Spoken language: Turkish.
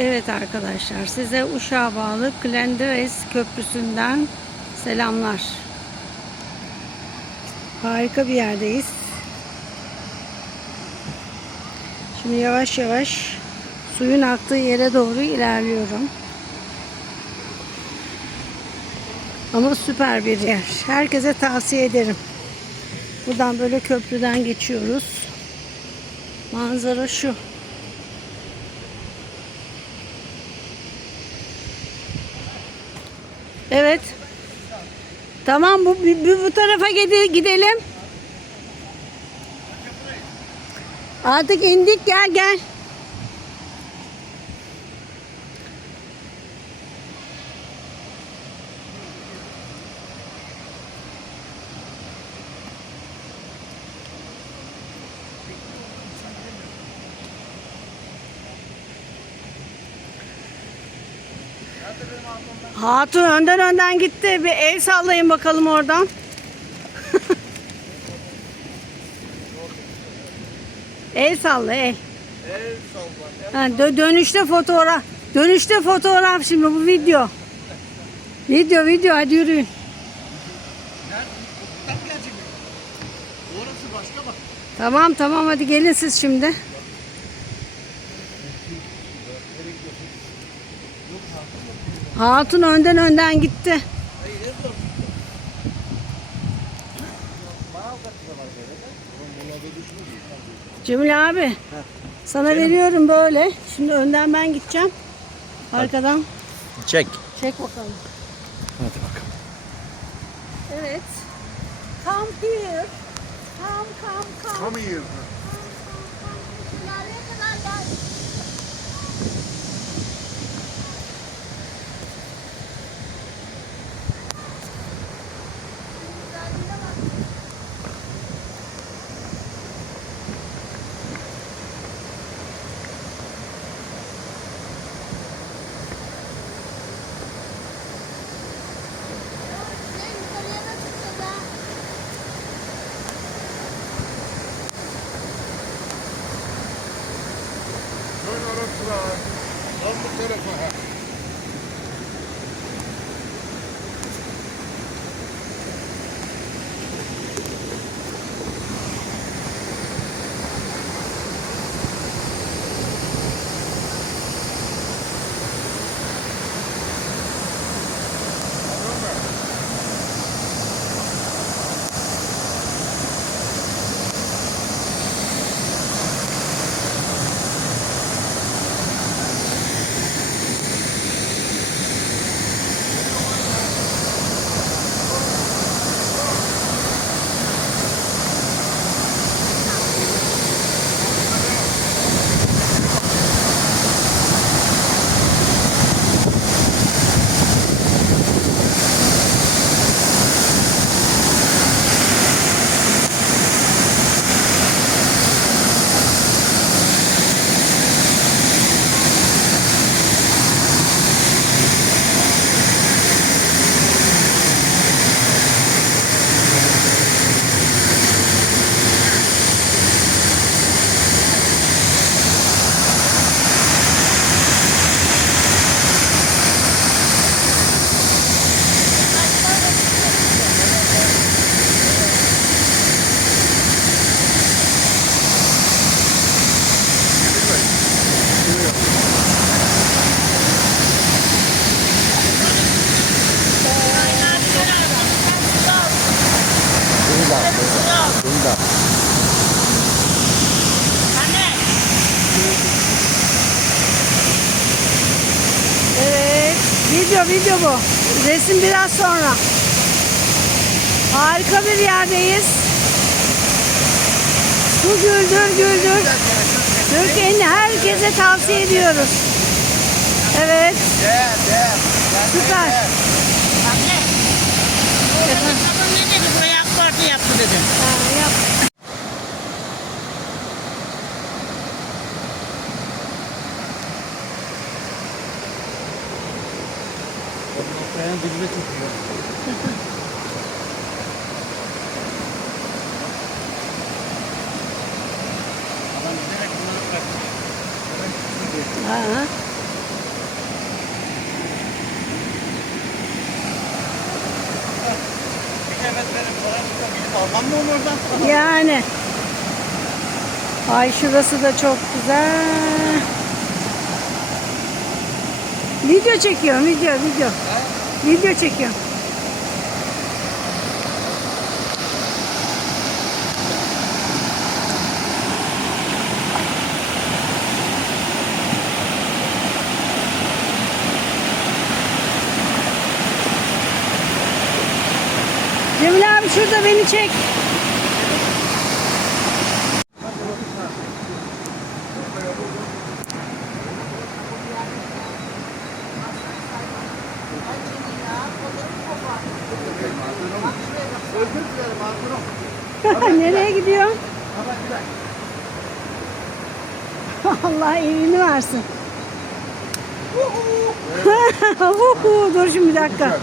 Evet arkadaşlar size Uşak'a bağlı Klenderes Köprüsü'nden selamlar. Harika bir yerdeyiz. Şimdi yavaş yavaş suyun aktığı yere doğru ilerliyorum. Ama süper bir yer. Herkese tavsiye ederim. Buradan böyle köprüden geçiyoruz. Manzara şu. Evet. Tamam bu, bu, bu tarafa gide- gidelim. Artık indik gel gel. Hatun önden önden gitti. Bir el sallayın bakalım oradan. el salla el. Ha, dö- dönüşte fotoğraf. Dönüşte fotoğraf şimdi bu video. Video video hadi yürüyün. Tamam tamam hadi gelin siz şimdi. Hatun önden önden gitti. Cemil abi. Sana veriyorum böyle. Şimdi önden ben gideceğim. Arkadan Çek. çek bakalım. Hadi bakalım. Evet. Come here. Come come come. Come here. Nereye kadar gel? Video video bu. Resim biraz sonra. Harika bir yerdeyiz. Su güldür güldür. Türkiye'nin herkese tavsiye ediyoruz. Evet. Süper. Dedi? Buraya AK Parti yaptı dedi. Ha, yap. Ayağın dibine tutuyor. Adam mı onu oradan? Yani. Ay şurası da çok güzel. Video çekiyorum, video, video. Video çekiyorum. Cemil abi şurada beni çek. Nereye gidiyor? Allah iyiliğini versin. Dur şimdi bir dakika.